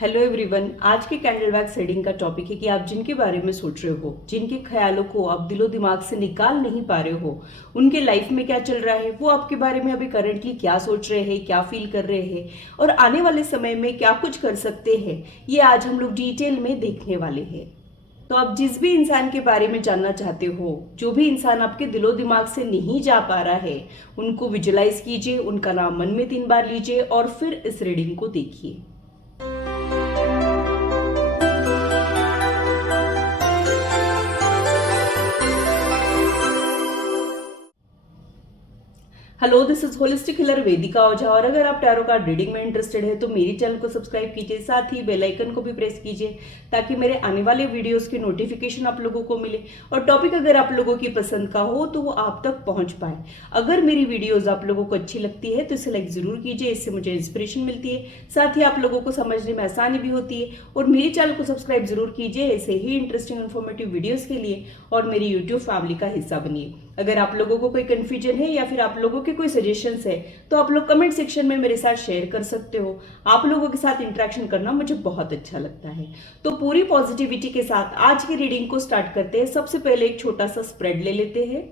Hello everyone. आज के candle wax reading का टॉपिक है कि आप जिनके बारे में सोच रहे हो, जिनके ख्यालों को आप दिलो दिमाग से निकाल नहीं पा रहे हो, उनके लाइफ में क्या चल रहा है, वो आपके बारे में अभी करंटली क्या सोच रहे हैं, क्या फील कर रहे हैं और आने वाले समय में क्या कुछ कर सकते हैं, ये आज हम लोग डिटेल में देखने वाले हैं। तो आप जिस भी इंसान के बारे में जानना चाहते हो, जो भी इंसान आपके दिलो दिमाग से नहीं जा पा रहा है, उनको विजुलाइज कीजिए, उनका नाम मन में 3 बार लीजिए और फिर इस रीडिंग को देखिए। Hello, this is holistic healer Vedika Ojha. और अगर आप टैरो कार्ड रीडिंग में इंटरेस्टेड है तो मेरी चैनल को सब्सक्राइब कीजिए, साथ ही बेल आइकन को भी प्रेस कीजिए ताकि मेरे आने वाले वीडियोस की नोटिफिकेशन आप लोगों को मिले और टॉपिक अगर आप लोगों की पसंद का हो तो वो आप तक पहुंच पाए। अगर मेरी वीडियोस आप लोगों को अच्छी लगती है तो इसे लाइक जरूर कीजिए, इससे मुझे इंस्पिरेशन मिलती है, साथ ही आप लोगों को समझने में आसानी भी होती है। और मेरी चैनल को सब्सक्राइब जरूर कीजिए ऐसे ही इंटरेस्टिंग इन्फॉर्मेटिव वीडियोस के लिए और मेरी यूट्यूब फैमिली का हिस्सा बनिए। अगर आप लोगों को कोई कंफ्यूजन है या फिर आप लोगों के कोई सजेशंस है तो आप लोग कमेंट सेक्शन में मेरे साथ शेयर कर सकते हो। आप लोगों के साथ इंटरेक्शन करना मुझे बहुत अच्छा लगता है। तो पूरी पॉजिटिविटी के साथ आज की रीडिंग को स्टार्ट करते हैं। सबसे पहले एक छोटा सा स्प्रेड ले लेते हैं।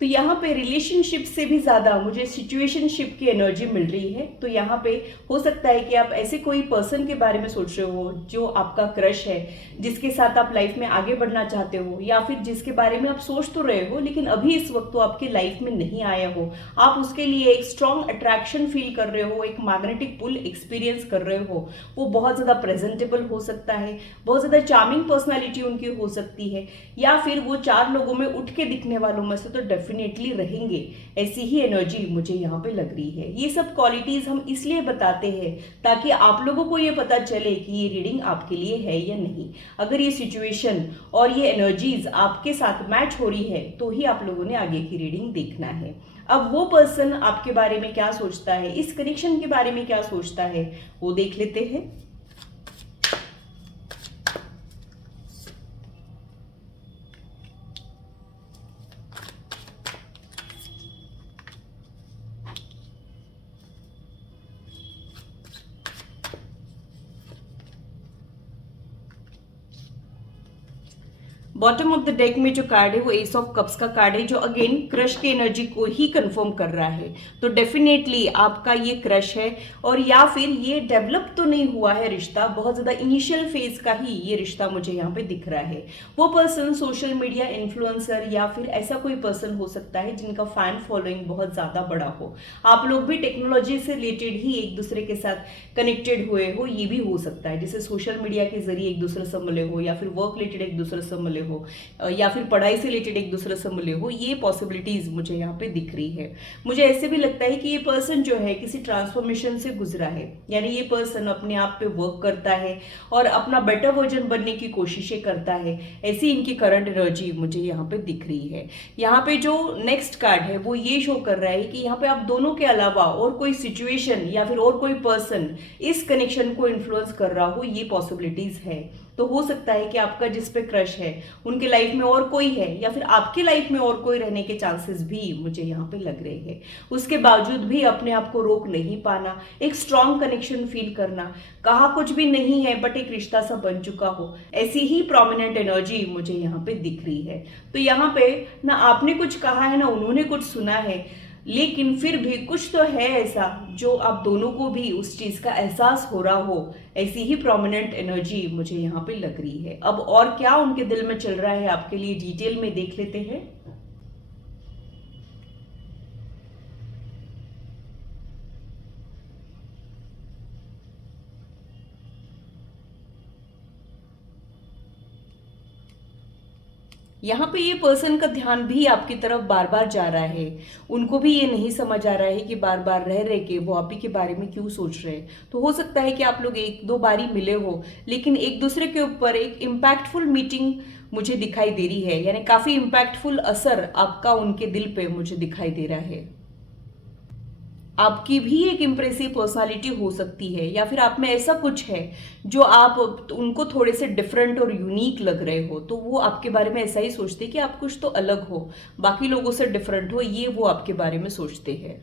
तो यहाँ पे रिलेशनशिप से भी ज्यादा मुझे सिचुएशनशिप की एनर्जी मिल रही है। तो यहाँ पे हो सकता है कि आप ऐसे कोई पर्सन के बारे में सोच रहे हो जो आपका क्रश है, जिसके साथ आप लाइफ में आगे बढ़ना चाहते हो, या फिर जिसके बारे में आप सोच तो रहे हो लेकिन अभी इस वक्त तो आपके लाइफ में नहीं आया हो। आप उसके लिए एक स्ट्रॉन्ग अट्रैक्शन फील कर रहे हो, एक मैग्नेटिक पुल एक्सपीरियंस कर रहे हो। वो बहुत ज्यादा प्रेजेंटेबल हो सकता है, बहुत ज्यादा चार्मिंग पर्सनैलिटी उनकी हो सकती है, या फिर वो 4 लोगों में उठ के दिखने वालों में से तो डेफिनेटली रहेंगे। ऐसी ही एनर्जी मुझे यहाँ पे लग रही है। ये सब क्वालिटीज हम इसलिए बताते हैं ताकि आप लोगों को ये पता चले कि ये रीडिंग आपके लिए है या नहीं। अगर ये सिचुएशन और ये एनर्जीज आपके साथ मैच हो रही है तो ही आप लोगों ने आगे की रीडिंग देखना है। अब वो पर्सन आपके बारे में क्या सोचता है, इस कनेक्शन के बारे में क्या सोचता है, वो देख लेते हैं। बॉटम ऑफ द डेक में जो कार्ड है वो एस ऑफ कप्स का कार्ड है, जो अगेन क्रश की एनर्जी को ही कंफर्म कर रहा है। तो डेफिनेटली आपका ये क्रश है, और या फिर ये डेवलप तो नहीं हुआ है रिश्ता, बहुत ज्यादा इनिशियल फेज का ही ये रिश्ता मुझे यहाँ पे दिख रहा है। वो पर्सन सोशल मीडिया इन्फ्लुएंसर या फिर ऐसा कोई पर्सन हो सकता है जिनका फैन फॉलोइंग बहुत ज्यादा बड़ा हो। आप लोग भी टेक्नोलॉजी से रिलेटेड ही एक दूसरे के साथ कनेक्टेड हुए हो, ये भी हो सकता है। जैसे सोशल मीडिया के जरिए एक दूसरे से मिले हो, या फिर वर्क रिलेटेड एक दूसरे से मिले हो, या फिर पढ़ाई से रिलेटेड एक दूसरे से मिले हो। ये पॉसिबिलिटीज मुझे यहाँ पे दिख रही है। मुझे ऐसे भी लगता है कि ये पर्सन जो है किसी ट्रांसफॉर्मेशन से गुजरा है, यानी ये पर्सन अपने आप पे वर्क करता है और अपना बेटर वर्जन बनने की कोशिशें करता है। ऐसी इनकी करंट एनर्जी मुझे यहाँ पे दिख रही है। यहाँ पे जो नेक्स्ट कार्ड है वो ये शो कर रहा है कि यहाँ पे आप दोनों के अलावा और कोई सिचुएशन या फिर और कोई पर्सन इस कनेक्शन को इन्फ्लुएंस कर रहा हो, ये पॉसिबिलिटीज है। तो हो सकता है कि आपका जिस पे क्रश है उनके लाइफ में और कोई है, या फिर आपके लाइफ में और कोई रहने के चांसेस भी मुझे यहाँ पे लग रहे हैं। उसके बावजूद भी अपने आप को रोक नहीं पाना, एक स्ट्रॉन्ग कनेक्शन फील करना, कहा कुछ भी नहीं है बट एक रिश्ता सा बन चुका हो, ऐसी ही प्रोमिनेंट एनर्जी मुझे यहाँ पे दिख रही है। तो यहाँ पे ना आपने कुछ कहा है ना उन्होंने कुछ सुना है, लेकिन फिर भी कुछ तो है ऐसा जो आप दोनों को भी उस चीज का एहसास हो रहा हो। ऐसी ही प्रोमिनेंट एनर्जी मुझे यहाँ पे लग रही है। अब और क्या उनके दिल में चल रहा है आपके लिए डिटेल में देख लेते हैं। यहाँ पे ये पर्सन का ध्यान भी आपकी तरफ बार बार जा रहा है। उनको भी ये नहीं समझ आ रहा है कि बार बार रह रह के वो आप ही के बारे में क्यों सोच रहे हैं। तो हो सकता है कि आप लोग एक दो बारी मिले हो, लेकिन एक दूसरे के ऊपर एक इम्पैक्टफुल मीटिंग मुझे दिखाई दे रही है, यानी काफी इम्पैक्टफुल असर आपका उनके दिल पे मुझे दिखाई दे रहा है। आपकी भी एक इम्प्रेसिव पर्सनालिटी हो सकती है, या फिर आप में ऐसा कुछ है जो आप उनको थोड़े से डिफरेंट और यूनिक लग रहे हो, तो वो आपके बारे में ऐसा ही सोचते हैं कि आप कुछ तो अलग हो, बाकी लोगों से डिफरेंट हो, ये वो आपके बारे में सोचते हैं।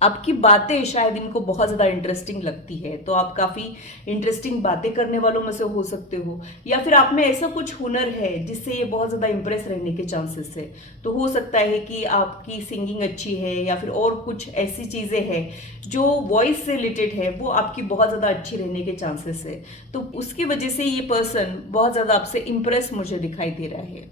आपकी बातें शायद इनको बहुत ज़्यादा इंटरेस्टिंग लगती है, तो आप काफ़ी इंटरेस्टिंग बातें करने वालों में से हो सकते हो, या फिर आप में ऐसा कुछ हुनर है जिससे ये बहुत ज़्यादा इंप्रेस रहने के चांसेस है। तो हो सकता है कि आपकी सिंगिंग अच्छी है, या फिर और कुछ ऐसी चीज़ें हैं जो वॉइस से रिलेटेड है, वो आपकी बहुत ज़्यादा अच्छी रहने के चांसेस है। तो उसकी वजह से ये पर्सन बहुत ज़्यादा आपसे इंप्रेस मुझे दिखाई दे रहा है।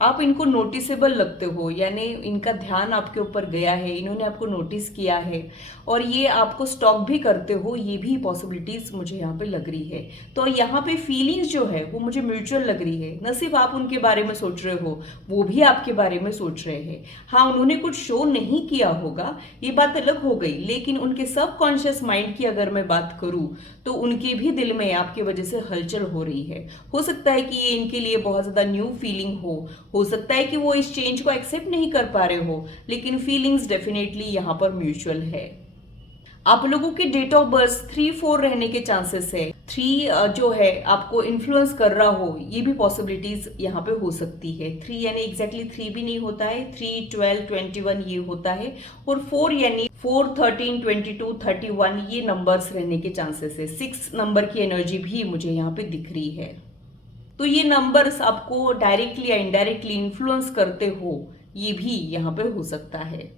आप इनको नोटिसेबल लगते हो, यानी इनका ध्यान आपके ऊपर गया है, इन्होंने आपको नोटिस किया है, और ये आपको स्टॉक भी करते हो, ये भी पॉसिबिलिटीज मुझे यहाँ पे लग रही है। तो यहाँ पे फीलिंग्स जो है वो मुझे म्यूचुअल लग रही है। न सिर्फ आप उनके बारे में सोच रहे हो, वो भी आपके बारे में सोच रहे हैं। हाँ, उन्होंने कुछ शो नहीं किया होगा, ये बात अलग हो गई, लेकिन उनके सबकॉन्शियस माइंड की अगर मैं बात करूँ तो उनके भी दिल में आपकी वजह से हलचल हो रही है। हो सकता है कि ये इनके लिए बहुत ज़्यादा न्यू फीलिंग हो सकता है कि वो इस चेंज को एक्सेप्ट नहीं कर पा रहे हो, लेकिन फीलिंग्स डेफिनेटली यहाँ पर म्यूचुअल है। आप लोगों के डेट ऑफ बर्थ 3-4 रहने के चांसेस है। 3 जो है आपको इन्फ्लुएंस कर रहा हो, ये भी पॉसिबिलिटीज यहाँ पे हो सकती है। 3 यानी एग्जैक्टली 3 भी नहीं होता है, 3, 12, 21 ये होता है, और 4 यानी 4, 13, 22, 31 ये नंबर्स रहने के चांसेस है। 6 नंबर की एनर्जी भी मुझे यहाँ पे दिख रही है। तो ये नंबर्स आपको डायरेक्टली या इनडायरेक्टली इन्फ्लुएंस करते हो, ये भी यहाँ पे हो सकता है।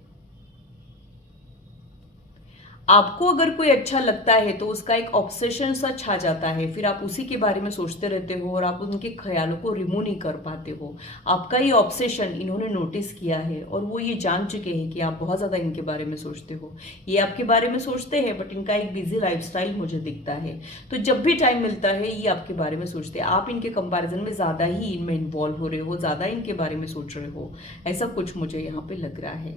आपको अगर कोई अच्छा लगता है तो उसका एक ऑब्सेशन सा छा जाता है, फिर आप उसी के बारे में सोचते रहते हो और आप उनके ख्यालों को रिमूव नहीं कर पाते हो। आपका ये ऑब्सेशन इन्होंने नोटिस किया है, और वो ये जान चुके हैं कि आप बहुत ज़्यादा इनके बारे में सोचते हो। ये आपके बारे में सोचते हैं, बट इनका एक बिजी लाइफस्टाइल मुझे दिखता है। तो जब भी टाइम मिलता है ये आपके बारे में सोचते हैं। आप इनके कंपैरिजन में ज़्यादा ही इनमें इन्वॉल्व हो रहे हो, ज़्यादा इनके बारे में सोच रहे हो, ऐसा कुछ मुझे यहाँ पे लग रहा है।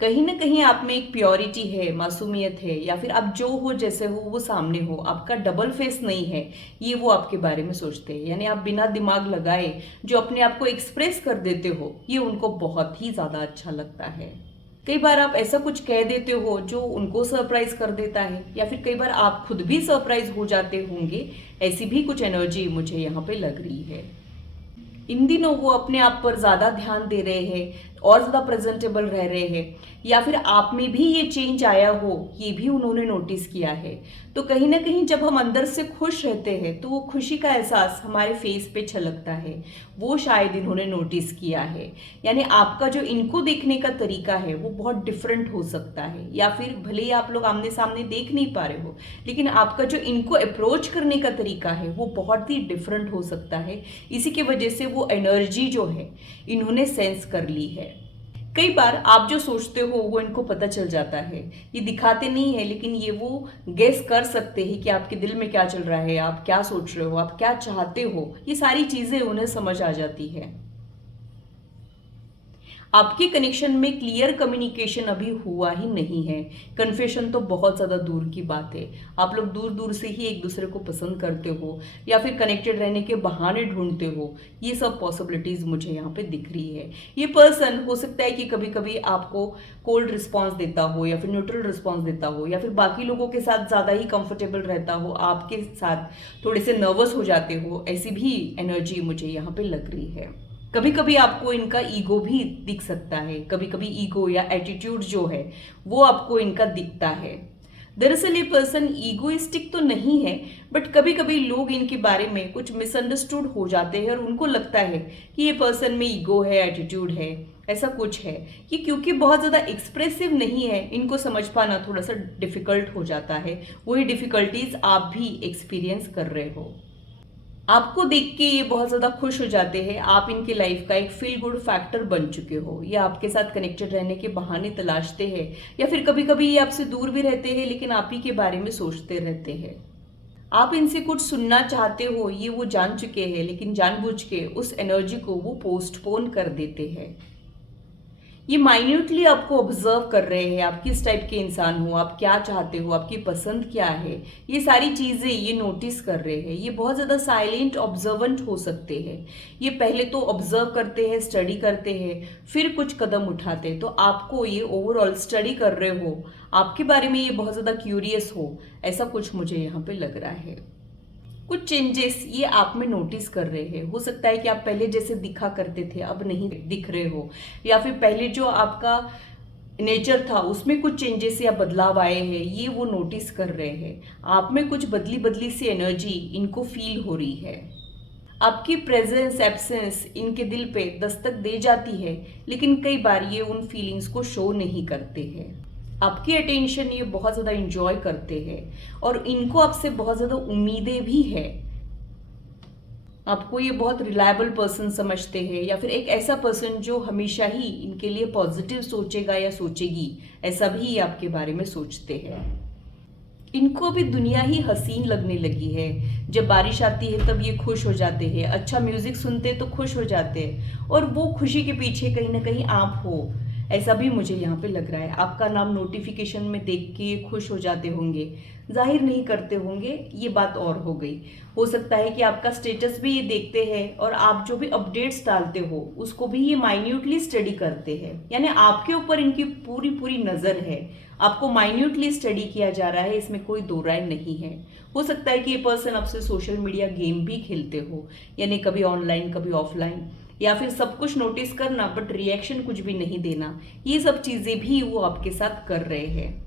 कहीं ना कहीं आप में एक प्योरिटी है, मासूमियत है, या फिर आप जो हो जैसे हो वो सामने हो, आपका डबल फेस नहीं है, ये वो आपके बारे में सोचते हैं। यानी आप बिना दिमाग लगाए जो अपने आप को एक्सप्रेस कर देते हो, ये उनको बहुत ही ज़्यादा अच्छा लगता है। कई बार आप ऐसा कुछ कह देते हो जो उनको सरप्राइज कर देता है, या फिर कई बार आप खुद भी सरप्राइज हो जाते होंगे, ऐसी भी कुछ एनर्जी मुझे यहाँ पे लग रही है। इन दिनों वो अपने आप पर ज़्यादा ध्यान दे रहे हैं और ज़्यादा प्रेजेंटेबल रह रहे हैं, या फिर आप में भी ये चेंज आया हो, ये भी उन्होंने नोटिस किया है। तो कहीं ना कहीं जब हम अंदर से खुश रहते हैं तो वो खुशी का एहसास हमारे फेस पे छलकता है, वो शायद इन्होंने नोटिस किया है। यानी आपका जो इनको देखने का तरीका है वो बहुत डिफरेंट हो सकता है, या फिर भले ही आप लोग आमने सामने देख नहीं पा रहे हो, लेकिन आपका जो इनको अप्रोच करने का तरीका है वो बहुत ही डिफरेंट हो सकता है। इसी की वजह से वो एनर्जी जो है इन्होंने सेंस कर ली है। कई बार आप जो सोचते हो वो इनको पता चल जाता है, ये दिखाते नहीं है, लेकिन ये वो गेस कर सकते हैं कि आपके दिल में क्या चल रहा है, आप क्या सोच रहे हो, आप क्या चाहते हो, ये सारी चीजें उन्हें समझ आ जाती है। आपके कनेक्शन में क्लियर कम्युनिकेशन अभी हुआ ही नहीं है। कन्फेशन तो बहुत ज़्यादा दूर की बात है। आप लोग दूर दूर से ही एक दूसरे को पसंद करते हो, या फिर कनेक्टेड रहने के बहाने ढूंढते हो, ये सब पॉसिबिलिटीज़ मुझे यहाँ पे दिख रही है। ये पर्सन हो सकता है कि कभी कभी आपको कोल्ड रिस्पॉन्स देता हो, या फिर न्यूट्रल रिस्पॉन्स देता हो, या फिर बाकी लोगों के साथ ज़्यादा ही कंफर्टेबल रहता हो, आपके साथ थोड़े से नर्वस हो जाते हो, ऐसी भी एनर्जी मुझे यहाँ पे लग रही है। कभी कभी आपको इनका ईगो भी दिख सकता है, कभी कभी ईगो या एटीट्यूड जो है वो आपको इनका दिखता है। दरअसल ये पर्सन ईगोइस्टिक तो नहीं है, बट कभी कभी लोग इनके बारे में कुछ मिसअंडरस्टूड हो जाते हैं, और उनको लगता है कि ये पर्सन में ईगो है, एटीट्यूड है, ऐसा कुछ है। ये क्योंकि बहुत ज़्यादा एक्सप्रेसिव नहीं है, इनको समझ पाना थोड़ा सा डिफिकल्ट हो जाता है। वही डिफिकल्टीज आप भी एक्सपीरियंस कर रहे हो। आपको देख के ये बहुत ज़्यादा खुश हो जाते हैं, आप इनके लाइफ का एक फील गुड फैक्टर बन चुके हो। ये आपके साथ कनेक्टेड रहने के बहाने तलाशते हैं, या फिर कभी कभी ये आपसे दूर भी रहते हैं, लेकिन आप ही के बारे में सोचते रहते हैं। आप इनसे कुछ सुनना चाहते हो ये वो जान चुके हैं, लेकिन जानबूझ के उस एनर्जी को वो पोस्टपोन कर देते हैं। ये माइन्यूटली आपको ऑब्जर्व कर रहे हैं, आप किस टाइप के इंसान हो, आप क्या चाहते हो, आपकी पसंद क्या है, ये सारी चीज़ें ये नोटिस कर रहे हैं। ये बहुत ज़्यादा साइलेंट ऑब्जर्वेंट हो सकते हैं। ये पहले तो ऑब्जर्व करते हैं, स्टडी करते हैं, फिर कुछ कदम उठाते हैं। तो आपको ये ओवरऑल स्टडी कर रहे हो, आपके बारे में ये बहुत ज़्यादा क्यूरियस हो, ऐसा कुछ मुझे यहाँ पे लग रहा है। कुछ चेंजेस ये आप में नोटिस कर रहे हैं। हो सकता है कि आप पहले जैसे दिखा करते थे अब नहीं दिख रहे हो, या फिर पहले जो आपका नेचर था उसमें कुछ चेंजेस या बदलाव आए हैं, ये वो नोटिस कर रहे हैं। आप में कुछ बदली बदली सी एनर्जी इनको फील हो रही है। आपकी प्रेजेंस एब्सेंस इनके दिल पे दस्तक दे जाती है, लेकिन कई बार ये उन फीलिंग्स को शो नहीं करते हैं। आपकी अटेंशन ये बहुत ज़्यादा इंजॉय करते हैं और इनको आपसे बहुत ज़्यादा उम्मीदें भी है। आपको ये बहुत रिलायबल पर्सन समझते हैं, या फिर एक ऐसा पर्सन जो हमेशा ही इनके लिए पॉजिटिव सोचेगा या सोचेगी, ऐसा भी ये आपके बारे में सोचते हैं। इनको अभी दुनिया ही हसीन लगने लगी है। जब बारिश आती है तब ये खुश हो जाते हैं, अच्छा म्यूजिक सुनते तो खुश हो जाते हैं, और वो खुशी के पीछे कहीं ना कहीं आप हो, ऐसा भी मुझे यहाँ पे लग रहा है। आपका नाम नोटिफिकेशन में देख के ये खुश हो जाते होंगे, जाहिर नहीं करते होंगे, ये बात और हो गई। हो सकता है कि आपका स्टेटस भी ये देखते हैं, और आप जो भी अपडेट्स डालते हो उसको भी ये माइन्यूटली स्टडी करते हैं। यानी आपके ऊपर इनकी पूरी पूरी नज़र है, आपको माइन्यूटली स्टडी किया जा रहा है, इसमें कोई दो राय नहीं है। हो सकता है कि ये पर्सन आपसे सोशल मीडिया गेम भी खेलते हो, यानी कभी ऑनलाइन कभी ऑफलाइन, या फिर सब कुछ नोटिस करना बट रिएक्शन कुछ भी नहीं देना, ये सब चीजें भी वो आपके साथ कर रहे हैं।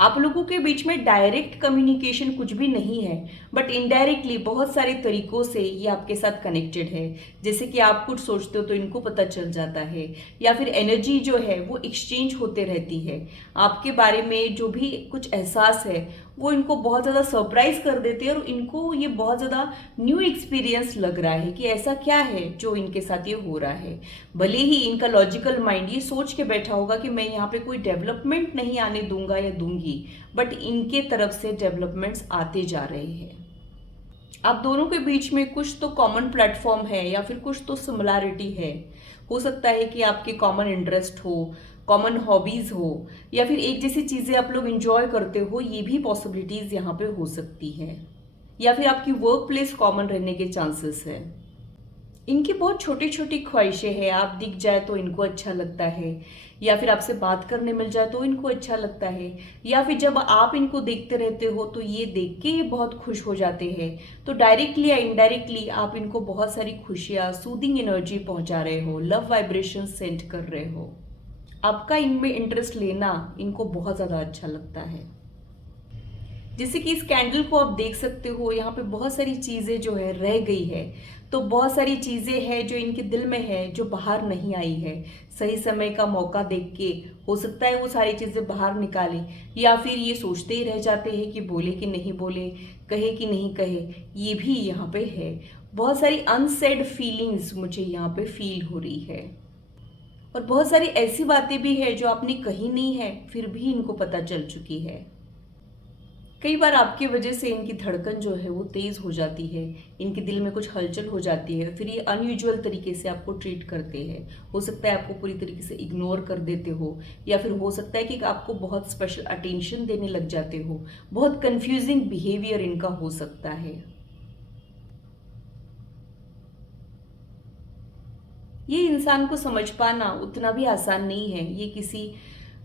आप लोगों के बीच में डायरेक्ट कम्युनिकेशन कुछ भी नहीं है, बट इनडायरेक्टली बहुत सारे तरीकों से ये आपके साथ कनेक्टेड है। जैसे कि आप कुछ सोचते हो तो इनको पता चल जाता है, या फिर एनर्जी जो है वो एक्सचेंज होते रहती है। आपके बारे में जो भी कुछ एहसास है वो इनको बहुत ज़्यादा सरप्राइज कर देते हैं, और इनको ये बहुत ज़्यादा न्यू एक्सपीरियंस लग रहा है कि ऐसा क्या है जो इनके साथ ये हो रहा है। भले ही इनका लॉजिकल माइंड ये सोच के बैठा होगा कि मैं यहाँ पे कोई डेवलपमेंट नहीं आने दूंगा या दूंगी, बट इनके तरफ से डेवलपमेंट्स आते जा रहे हैं। आप दोनों के बीच में कुछ तो कॉमन प्लेटफॉर्म है, या फिर कुछ तो सिमिलैरिटी है। हो सकता है कि आपके कॉमन इंटरेस्ट हो, कॉमन हॉबीज हो, या फिर एक जैसी चीजें आप लोग इंजॉय करते हो, ये भी पॉसिबिलिटीज यहाँ पे हो सकती है। या फिर आपकी वर्क प्लेस कॉमन रहने के चांसेस है। इनकी बहुत छोटी छोटी ख्वाहिशें हैं, आप दिख जाए तो इनको अच्छा लगता है, या फिर आपसे बात करने मिल जाए तो इनको अच्छा लगता है, या फिर जब आप इनको देखते रहते हो तो ये देख के ये बहुत खुश हो जाते हैं। तो डायरेक्टली या इनडायरेक्टली आप इनको बहुत सारी खुशियाँ, सूदिंग एनर्जी पहुंचा रहे हो, लव वाइब्रेशन सेंड कर रहे हो। आपका इनमें इंटरेस्ट लेना इनको बहुत ज़्यादा अच्छा लगता है। जैसे कि इस कैंडल को आप देख सकते हो, यहाँ पे बहुत सारी चीज़ें जो है रह गई है, तो बहुत सारी चीज़ें हैं जो इनके दिल में है जो बाहर नहीं आई है। सही समय का मौका देख के हो सकता है वो सारी चीज़ें बाहर निकाले, या फिर ये सोचते ही रह जाते हैं कि बोले कि नहीं बोले, कहे कि नहीं कहे, ये भी यहाँ पे है। बहुत सारी अनसेड फीलिंग्स मुझे यहाँ पे फील हो रही है, और बहुत सारी ऐसी बातें भी है जो आपने कही नहीं है फिर भी इनको पता चल चुकी है। कई बार आपकी वजह से इनकी धड़कन जो है वो तेज हो जाती है, इनके दिल में कुछ हलचल हो जाती है, फिर ये अनयूजुअल तरीके से आपको ट्रीट करते हैं। हो सकता है आपको पूरी तरीके से इग्नोर कर देते हो, या फिर हो सकता है कि आपको बहुत स्पेशल अटेंशन देने लग जाते हो। बहुत कंफ्यूजिंग बिहेवियर इनका हो सकता है। ये इंसान को समझ पाना उतना भी आसान नहीं है। ये किसी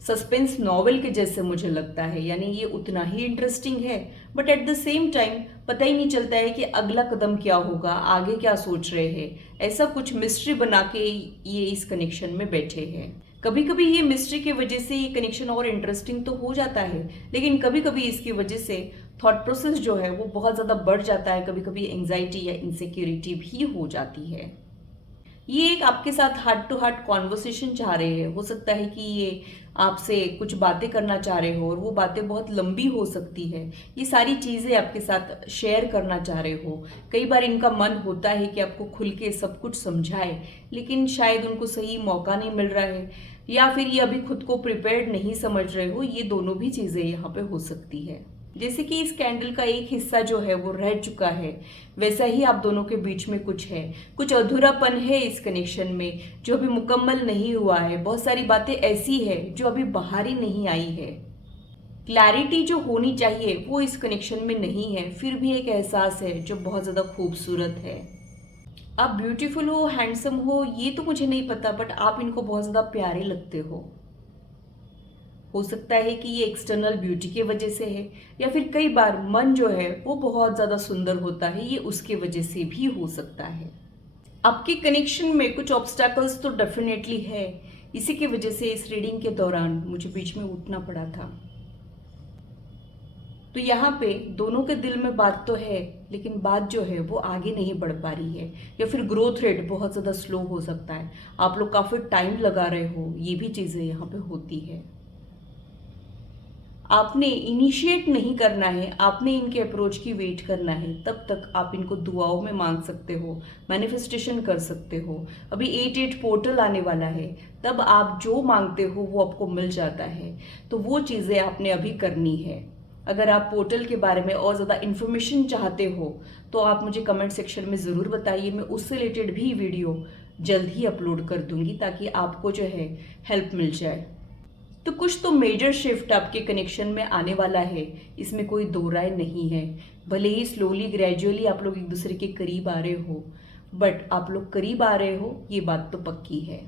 सस्पेंस नॉवेल के जैसे मुझे लगता है, यानी ये उतना ही इंटरेस्टिंग है, but at the same time पता ही नहीं चलता है कि अगला कदम क्या होगा, आगे क्या सोच रहे हैं। ऐसा कुछ मिस्ट्री बना के ये इस कनेक्शन में बैठे हैं। कभी कभी ये मिस्ट्री की वजह से ये कनेक्शन और इंटरेस्टिंग तो हो जाता है, लेकिन कभी कभी इसकी वजह से थॉट प्रोसेस जो है वो बहुत ज़्यादा बढ़ जाता है। कभी कभी एंग्जाइटी या इनसिक्योरिटी भी हो जाती है। ये एक आपके साथ हार्ट टू हार्ट कॉन्वर्सेशन चाह रहे हैं। हो सकता है कि ये आपसे कुछ बातें करना चाह रहे हो और वो बातें बहुत लंबी हो सकती है। ये सारी चीज़ें आपके साथ शेयर करना चाह रहे हो। कई बार इनका मन होता है कि आपको खुल के सब कुछ समझाए, लेकिन शायद उनको सही मौका नहीं मिल रहा है, या फिर ये अभी खुद को प्रिपेयर्ड नहीं समझ रहे हो। ये दोनों भी चीज़ें यहाँ पे हो सकती है। जैसे कि इस कैंडल का एक हिस्सा जो है वो रह चुका है, वैसा ही आप दोनों के बीच में कुछ है, कुछ अधूरापन है इस कनेक्शन में जो अभी मुकम्मल नहीं हुआ है। बहुत सारी बातें ऐसी है जो अभी बाहर ही नहीं आई है। क्लैरिटी जो होनी चाहिए वो इस कनेक्शन में नहीं है, फिर भी एक एहसास है जो बहुत ज़्यादा खूबसूरत है। आप ब्यूटीफुल हो, हैंडसम हो, ये तो मुझे नहीं पता, बट आप इनको बहुत ज़्यादा प्यारे लगते हो सकता है कि ये एक्सटर्नल ब्यूटी की वजह से है, या फिर कई बार मन जो है वो बहुत ज़्यादा सुंदर होता है, ये उसके वजह से भी हो सकता है। आपके कनेक्शन में कुछ ऑब्स्टैकल्स तो डेफिनेटली है, इसी की वजह से इस रीडिंग के दौरान मुझे बीच में उठना पड़ा था। तो यहाँ पे दोनों के दिल में बात तो है, लेकिन बात जो है वो आगे नहीं बढ़ पा रही है, या फिर ग्रोथ रेट बहुत ज़्यादा स्लो हो सकता है। आप लोग काफ़ी टाइम लगा रहे हो, ये भी चीज़ें यहाँ पे होती है। आपने इनिशिएट नहीं करना है, आपने इनके अप्रोच की वेट करना है। तब तक आप इनको दुआओं में मांग सकते हो, मैनिफेस्टेशन कर सकते हो। अभी 8-8 पोर्टल आने वाला है, तब आप जो मांगते हो वो आपको मिल जाता है। तो वो चीज़ें आपने अभी करनी है। अगर आप पोर्टल के बारे में और ज़्यादा इन्फॉर्मेशन चाहते हो तो आप मुझे कमेंट सेक्शन में ज़रूर बताइए। मैं उससे रिलेटेड भी वीडियो जल्द ही अपलोड कर दूंगी, ताकि आपको जो है हेल्प मिल जाए। तो कुछ तो मेजर शिफ्ट आपके कनेक्शन में आने वाला है, इसमें कोई दो राय नहीं है। भले ही स्लोली ग्रेजुअली आप लोग एक दूसरे के करीब आ रहे हो, बट आप लोग करीब आ रहे हो, ये बात तो पक्की है।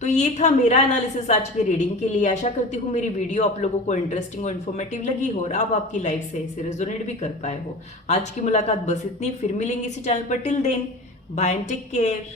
तो ये था मेरा एनालिसिस आज के रीडिंग के लिए। आशा करती हूँ मेरी वीडियो आप लोगों को इंटरेस्टिंग और इन्फॉर्मेटिव लगी हो और आप आपकी लाइफ से इसे रेजोनेट भी कर पाए हो। आज की मुलाकात बस इतनी, फिर मिलेंगे इसी चैनल पर। Till then, bye and take care.